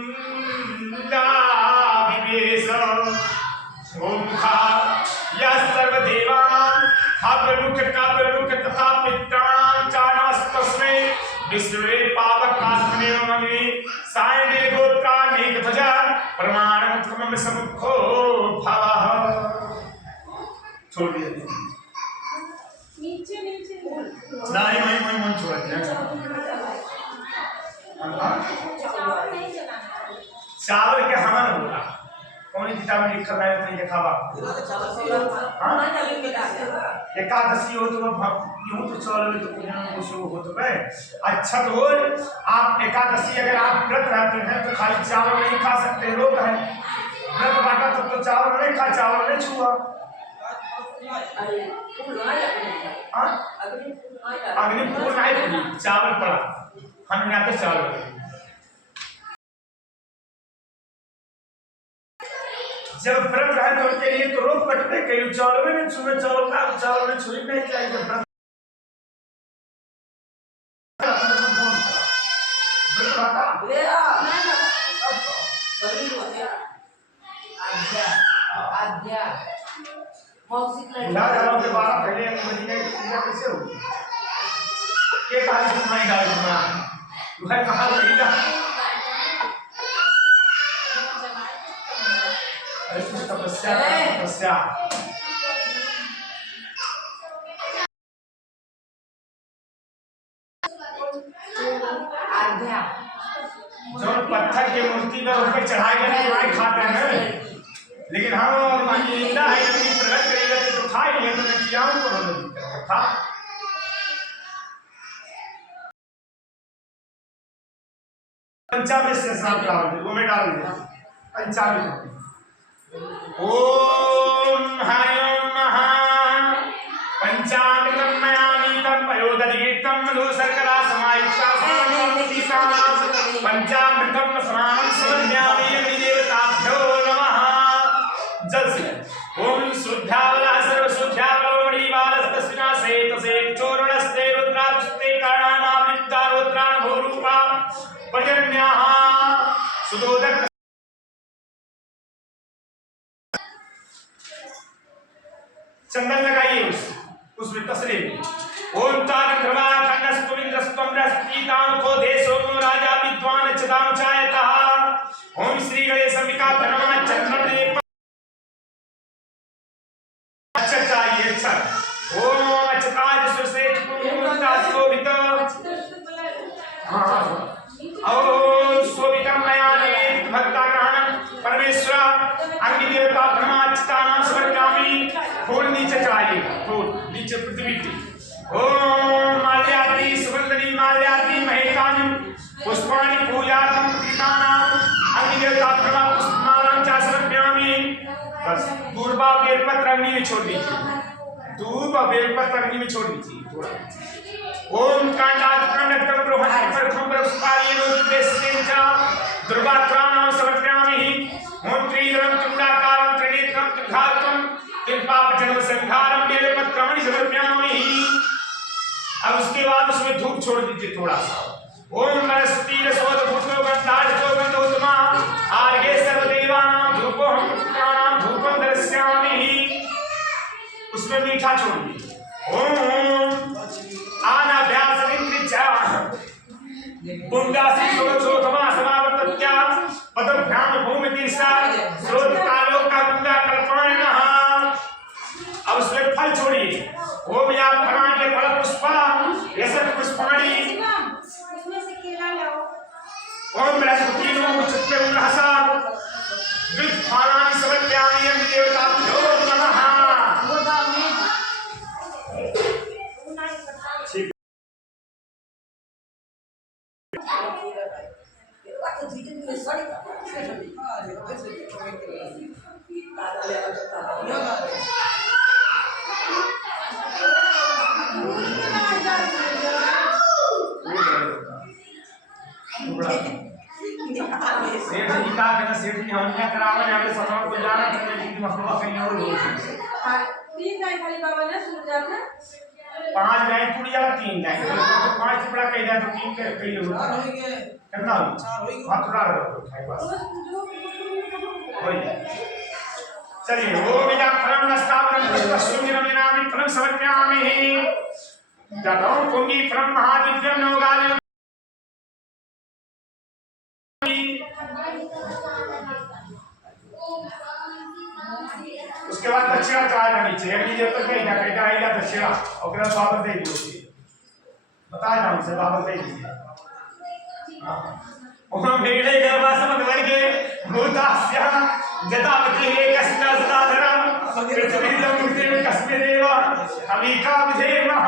लाभिवेश मुखा यः सर्वदेवानां हव्यमुख काव्यमुख तथा पित्राणां चारणस्तस्मै विष्णुवे पावकात्मने नमः सायने गोत्रानेकध्वज प्रमाणमुत्तमं समुखो भवः। छोड़ दिया नीचे नीचे नहीं मैं मन छोड़ दिया। चावल नहीं जलाना चावल के हवन होगा कौन सी किताब में लिखा है नहीं लिखा बा एकादशी हो तो यूं तो चलो तो कुछ हो तो है। अच्छा तो आप एकादशी अगर आप व्रत रहते हैं तो खाली चावल नहीं खा सकते, रोग है व्रत बांटा तब तो चावल नहीं खा, चावल नहीं छुआ। अग्नि फूल नहीं पड़ी, चावल पड़ा, हम यहाँ तो चावल। जब व्रत रहे तो उनके लिए तो रोग कटते कई चावल में छुए, चावल में छुई नहीं चाहिए जब व्रत के 12 पहले महीने की पूजा कैसे होगी? ये कहा सुनाई डाल दूंगा वह कहा रहेगा तपस्या जो पत्थर की मूर्ति में ऊपर चढ़ाए गए खाते हैं, लेकिन हम जिंदा है यदि प्रकट करेगा तो खाएंगे तो नचियाओं को हम खा। पंचामृत से स्नान कराओगे वो में डाल दे पंचामृत। ओम हरिओम महा पंचामृतम मयामीतम पयोदधिगीतम मधु शर्करा समायुक्ता पंचामृतम स्नानं समर्पयामि अग्निदेवताभ्यो नमः। जल से ओम शुद्धावला सर्वशुद्धावलोमणिवालस्तस्मिना सेतसे चोरणस्ते रुद्रास्ते कारणानामृता रुद्राण भूरूपा पर्जन्याः सुदोदक। चंदन लगाइए उसमें तसले में। ओम तारक्रवा खंडस्तु इंद्रस्तम रस्तीताम को देशो राजा विद्वान चदाम चायतः। ओम श्री गणेश अंबिका प्रणमा चंद्रदेव चाहिए। अच्छा ओम अच्युताय सुश्रेष्ठ पुरुषाय शोभित ओम शोभितम मयानेन भक्तानां परमेश्वर अग्निदेवता ब्रह्माच्युतानां समर्पयामि। फूल नीचे चढ़ाइएगा, फूल नीचे पृथ्वी की। ओम माल्याद्रि सुगंधि माल्याद्रि महेकानि पुष्पाणि पूजार्थं कृतानां अग्निदेवता ब्रह्मा पुष्पमालां च समर्पयामि। बस दूर्वा बेलपत्र अग्नि में छोड़ दीजिए, दूब और बेलपत्र अग्नि में छोड़ दीजिए थोड़ा। ओम कांडात्कंडकं बृहत् परखं परस्पारीन उद्देश्येन दुर्वात्राणां समर्पयामि। ओम त्रिदलं चूडाकारं त्रिनेत्रं त्रिघातं त्रिपापजन्म संहारं बेलपत्राणि समर्पयामि। अब उसके बाद उसमें धूप छोड़ दीजिए थोड़ा सा। ओम नरस्ती रसोद भूतो गंधार जो गंधोत्तमा आर्गे सर्वदेवानां धूपं पुत्राणां धूपं दर्शयामि। उसमें मीठा छोड़ दीजिए। ओम आनाभ्यासनिंद्रिचा पुंडासी सोचोतमा समावर्त्य पदभ्याम भूमितिसा स्रोत कालो का कुंडा कल्पणः। अब उसमें फल छोड़िए। ओम या फलानि फल पुष्पा यशत पुष्पाणि ओम बृहस्पतिनो चित्ते उल्लासा विद फलानि समर्पयामि अग्निदेवताभ्यो नमः। सेठ जी का कहना सेठ जी हम क्या करावन यहाँ पे सफर को जाना चाहिए लेकिन मसला कहीं और हो। 3 गाय खाली बाबा ने सुन जाना 5 गाय पूरी या 3 गाय तो 5 से बड़ा कह जाए तो 3 के कई लोग कितना हो 4 होई हाथ उड़ा रखो खाई बस होई। चलिए वो विदा परम नस्तावरं पुष्पशून्यं नामि फलं समर्पयामि। ततो कुंडी परम महादिव्यं नवगालि। उसके बाद दक्षिणा चढ़ाएगा नीचे अग्नि देवता कहीं आएगा दक्षिणा और फिर वापस दे दीजिए। बताया था उनसे वापस दे दीजिए। भेड़े गर्भा समझ के भूतास्य जटापतिरेकस्नासनाधरं पृथ्वीं कस्मिदेव अमीकाभिधेमः।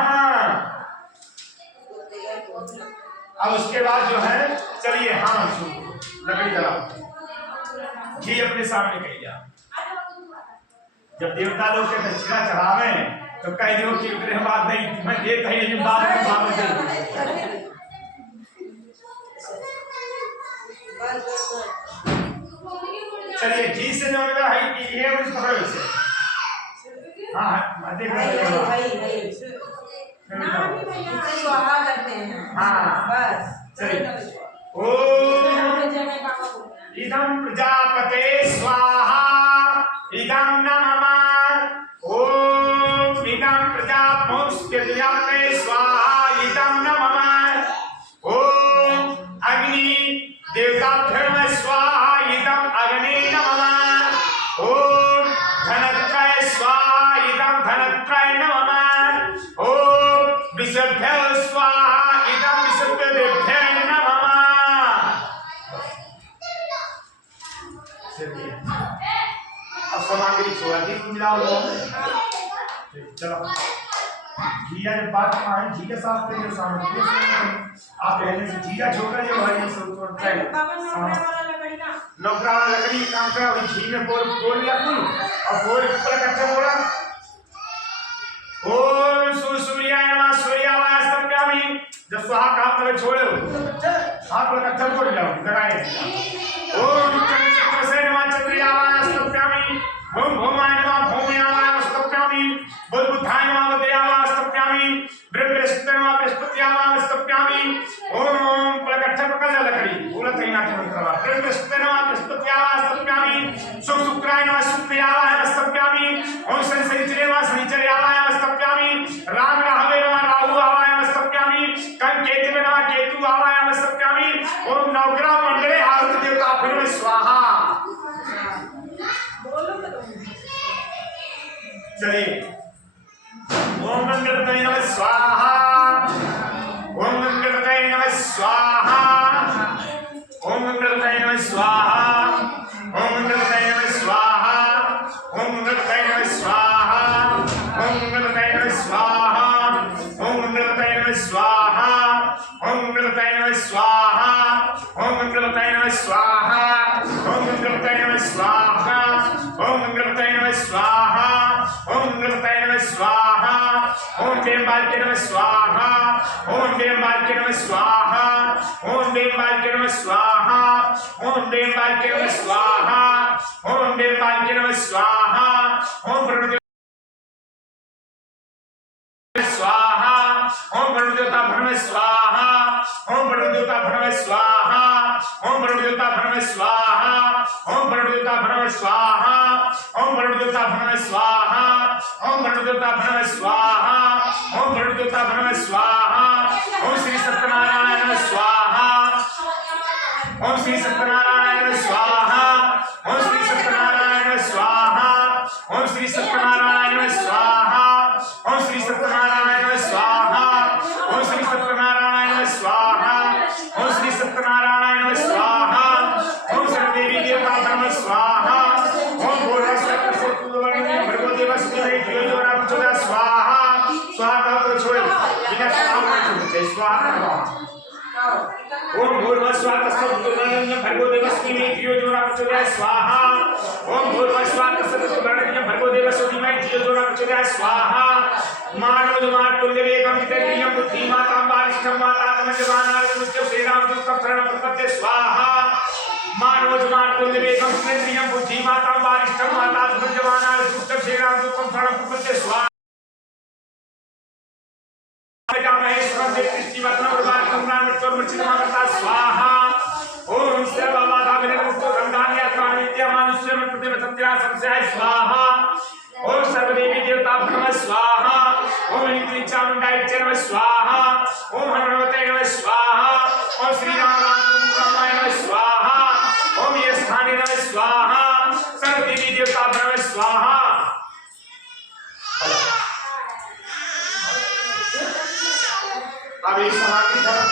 अब उसके बाद जो है चलिए हाँ लकड़ी जलाओ, घी अपने सामने कहिए। जब देवता लोग के दक्षिणा चढ़ावे तो कह दो कि उतरे बात नहीं, मैं देता ही नहीं, बात में बात दे। चलिए घी से जो लगा है कि ये मुझे पकड़ो इसे। हाँ देख रहे हैं स्वाहा करते हैं। हाँ बस चलिए ओम इदं प्रजापते स्वाहा इदं नमः। ओम इदं प्रजापते स्वाहा इदं नमः। ओम अग्नि देवताभ्यो स्वाहा इदं अग्ने नमः। ओम धनत्रय स्वाहा इदं धनत्रय नमः। ओम विषभ्यो स्वाहा इदं विषभ्यो नमः। अब सामग्री छोड़ा दी मिलाओ। चलो घिया जब बात है घी के साथ में जो सामग्री आप पहले से घिया छोड़ जो भाई सब तो नौकरा वाला लकड़ी काम करा और घी में बोल लिया कुल और बोल ऊपर कच्चा बोला। ओम सूर्याय नमः सूर्याय स्तप्यामि। जब स्वाहा काम करे छोड़े हाथ पर कच्चा बोल जाओ लगाए। ओम चंद्रसे नमः चंद्रयाय स्तप्यामि। ओम भौमाय नमः भौमयाय स्तप्यामि। बुद्धाय नमः बुद्धयाय स्तप्यामि। बृहस्पति नमः बृहस्पत्याय स्तप्यामि। ओम प्रकट्ठ पकड़ लकड़ी बोला कहीं ना कहीं करवा। बृहस्पति नमः बृहस्पत्याय स्तप्यामि। शुक्राय नमः शुक्राय स्तप्यामि। ओम शनिचरे नमः शनिचर्याय स्तप्यामि। राम राहवे नमः राहुवाय स्तप्यामि। केतु नमः केतुवाय स्तप्यामि। ओम नवग्रह मंडले आहुति देवता फिर स्वाहा। चलिए ओम गणपतये नमः स्वाहा। ओम गणपतये नमः स्वाहा। ओम गणपतये नमः स्वाहा। ओम गणपतये नमः स्वाहा। ओम गणपतये नमः स्वाहा। ओम गणपतये नमः स्वाहा। ओम गणपतये नमः स्वाहा। ओम गणपतये नमः स्वाहा। ओम गणपतये नमः स्वाहा। ओम गणपतये नमः स्वाहा। ओम गणपतये नमः स्वाहा। ओम गणपतये नमः स्वाहा। ओम देवबालके नमः स्वाहा। ओम देवबालके नमः स्वाहा। ओम देवबालके नमः स्वाहा। ओम देवबालके नमः स्वाहा। ओम देवबालके नमः स्वाहा। ओम स्वाहा। ओम ब्रह्मदेवता भ्रम स्वाहा। ओम ब्रह्मदेवता भ्रम स्वाहा। ओम ब्रह्मदेवता भ्रम स्वाहा। ओम ब्रह्मदेवता भ्रम स्वाहा। ओम ब्रह्मदेवता भ्रम स्वाहा। ओम ब्रह्मदेवता भ्रम स्वाहा। ओम ब्रह्मदेवता भ्रम स्वाहा। ओम श्री सत्यनारायण स्वाहा। ओम श्री सत्यनारायण स्वाहा। ओम श्री सत्यनारायण स्वाहा। ओम श्री सत्यनारायण स्वाहा। ओम श्री सत्यनारायण स्वाहा। ओम श्री सत्यनारायण स्वाहा। ओम श्री सत्यनारायण स्वाहा। ओम सर्वदेवी देवता धर्म स्वाहा। ओम भोरस्वत से तुलवणी भगवो देवस्वरे ज्योतिरा पुत्र स्वाहा। स्वाहा का छोड़ बिना स्वाहा छोड़ स्वाहा। ओम भूर्भुवस्वात् तस्सवितुर्वरेण्यं भर्गो देवस्य धीमहि धियो यो न प्रचोदयात् स्वाहा। ओम भूर्भुवस्वात् तस्सवितुर्वरेण्यं भर्गो देवस्य धीमहि धियो यो न प्रचोदयात् स्वाहा। मानवमातुल्यवेगं वितर्क्यं बुद्धिमातां वारिष्ठं मातातमजमानार्तमुच्च श्रीरामदूतं शरणं प्रपद्ये स्वाहा। मानवमातुल्यवेगं वितर्क्यं बुद्धिमातां वारिष्ठं मातातमजमानार्तमुच्च श्रीरामदूतं शरणं प्रपद्ये स्वाहा। स्वाहा। ओम स्वाहा। ओम सर्वदेवी देवता नमः स्वाहा। ओम चामुंडाय नमः स्वाहा। ओम हनुमते नमः स्वाहा। ओम श्री रामाय नमः स्वाहा। ओम ये स्थाने नमः स्वाहा। सर्वदेवी देवता नमः स्वाहा। अब इस समाधि धर्म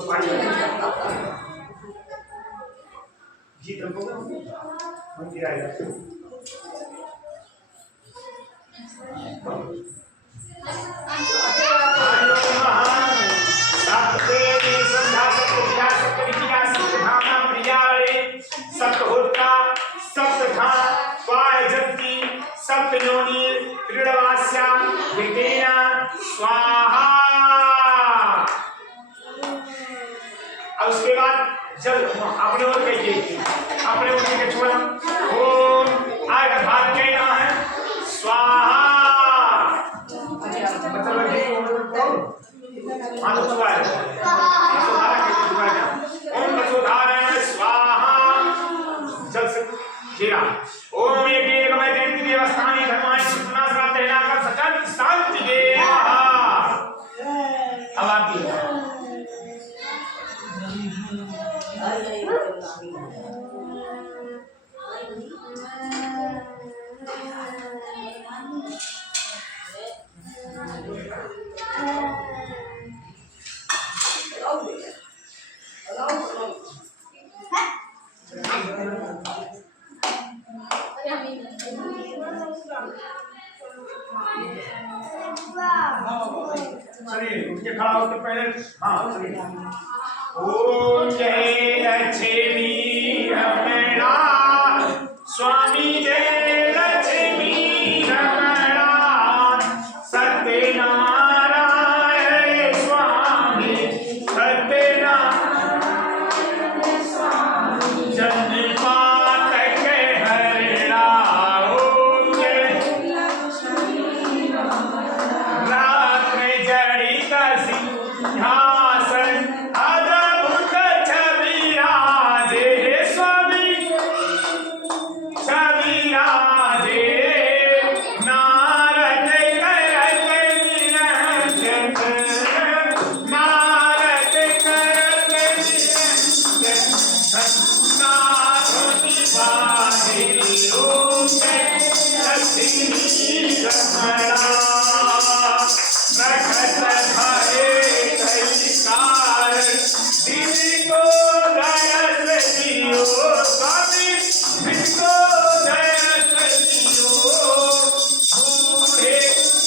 तो पानी जी तुमको हम गिराएगा सप्तहोत्रा सप्तधा स्वायजन्ती सप्तयोनि ऋणवास्या वितेना स्वाहा। और उसके बाद जब अपने ओर कहिए अपने ओर के छोड़ा ओम आग भाग के ना है स्वाहा मतलब कि हाँ तो सुबह है ओम वसुधाराय स्वाहा जल से घेरा ओम एक मैं देवी देवस्थानी धर्माय सुना श्राप देना कर सचन शांति दे अब आप चलिए उसके खड़ा होकर पहले हाँ चलिए ओम जय लक्ष्मी रमणा स्वामी जय लक्ष्मी रमणा सत्यनारायण स्वामी सत्यनारायण स्वामी जन पातक हरणा ओम जय रात्र जड़ित सिंहासन अद्भुत छवि राजे स्वामी छवि राजे नारद करत निरंजन नारद करत निरंजन संसारों बाहे ओम जय लक्ष्मी रमणा प्रकट भये कलिकार दिन को दयस दियो स्वामी दिन को दयस दियो बूढ़े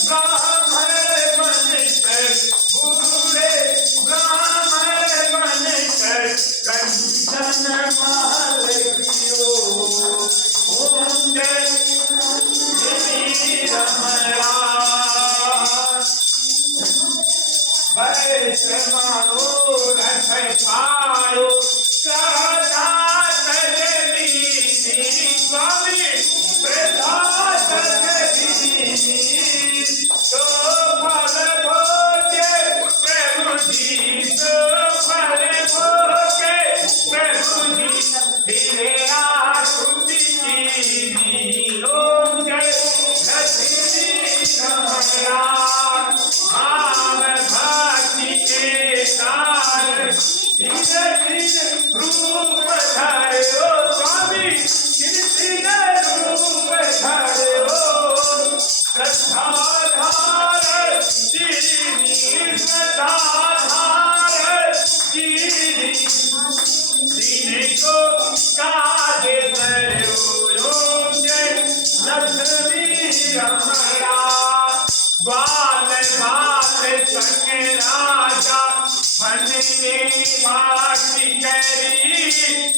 ब्राह्मण बनकर बूढ़े ब्राह्मण बनकर कंचन माल दियो ओम जय श्री रमणा वैष्णवानो रथ पारो सदा तजदीनी स्वामी प्रदात तजदीनी तो फल भोगे प्रभु जी तो फल भोगे प्रभु जी फिरे आसुति कीनी ओम जय लक्ष्मी रमणा भाव भक्ति के सार धीरे धीरे रूप धरो स्वामी धीरे रूप धरो श्रद्धाधार श्रद्धाधार सीने को काजे धरो ओम जय लक्ष्मी रमणा बात बात संग राजा मन में भाषी करी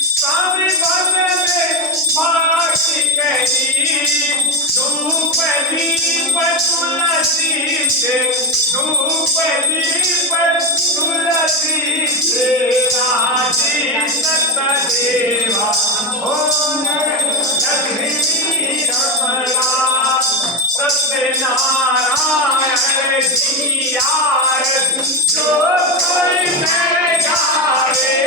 सब मन में भाषी करी धूप दीप तुलसी से धूप दीप तुलसी से राजी सतदेवा ओम लक्ष्मी रमणा सत्यनारायण जी आरत जो कोई न गावे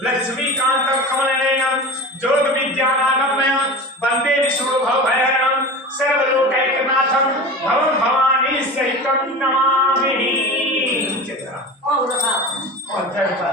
लक्ष्मीकान्तं कमलनयनं योगविद्यानागम्यं वन्दे विष्णुभवभयहरणं सर्वलोकैकनाथं भवं भवानी सहितं नमामि। और रखा और चढ़ता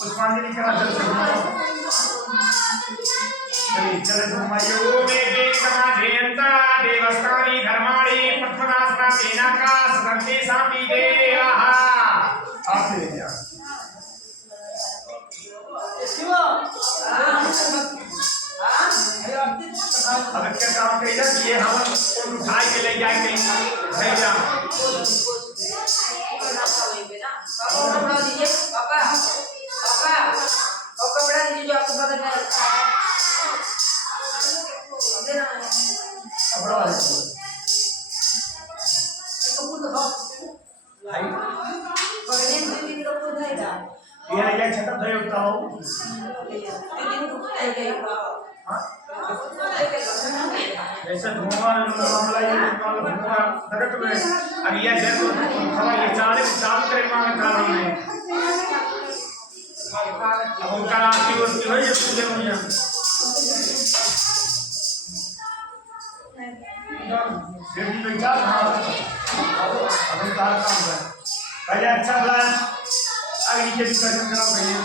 पुष्पांजलि करा देवस्थानी धर्माणी पद्मनाभना सेनाका सुगंधे सामी देवाः अब क्या काम करेगा कि ये हम उठा के ले जाएंगे भैया कपड़ा दीजिए पापा पापा और कपड़ा दीजिए जो आपको पता नहीं देना कपड़ा वाले कपूर दिखाओ भाई पगले दिन को खुदाएगा ये क्या छटा धोए होता हो दिन को खुदाएगा हां ऐसा धुआं मामला ये धुआं धड़क में अब ये जब खबर ये चाले चालू करे मांग था हमने अब उनका नाम की वस्तु है ये पूजे में सेठी बैठा हां अब कार काम कर पहले अच्छा बुला आगे नीचे विसर्जन कराओ भैया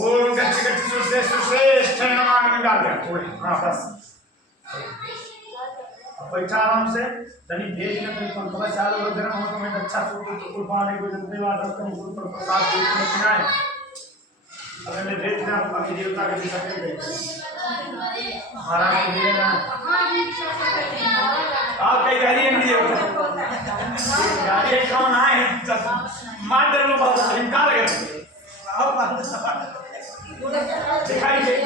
ओम गच्छ गच्छ सुश्रेष्ठ नमामि में डाल दिया थोड़ी हाँ बस अब बैठा आराम से तनी भेज में तनी पंखा चालू हो गरम हो तो मैं अच्छा से तो कुल पाने को जल्दी बात करता हूँ गुरु पर प्रसाद देने के आए अब मैं भेज ना बाकी देवता के दिशा के गए महाराज को दिए ना आप कई गाड़ी में देवता गाड़ी कौन आए मार दे लो बहुत इनकार लगे दिखाई दे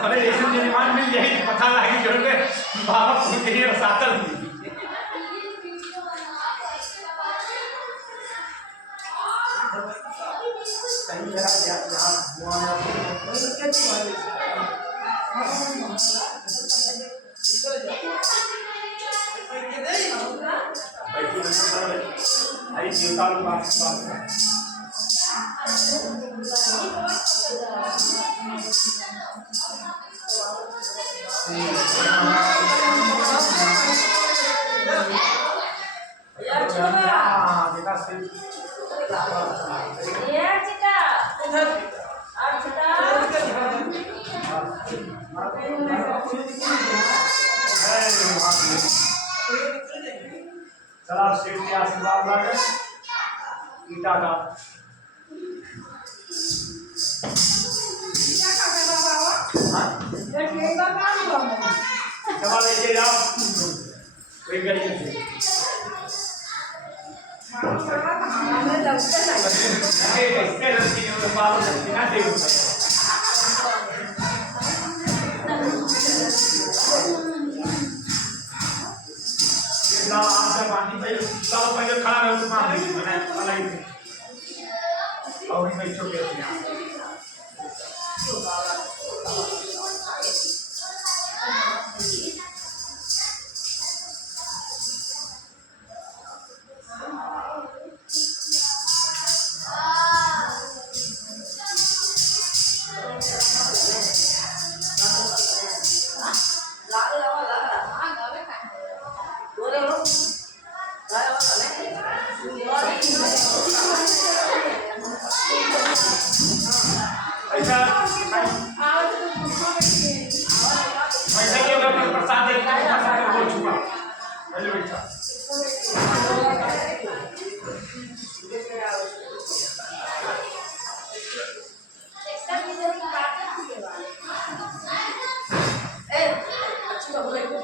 अरे ऐसे निर्माण में यही पता लगी जो के बाबा के लिए सातल सही जगह यहां आई जीवता लोग बात चला शिव के आशीर्वाद लाकर ईटा का चला लेके जाओ कोई गली में पहले खड़ा रहो तो मार देगी मैंने अलग और मैं छोटे प्रसाद दे बोल चुका पहले बैठा अच्छी खबर है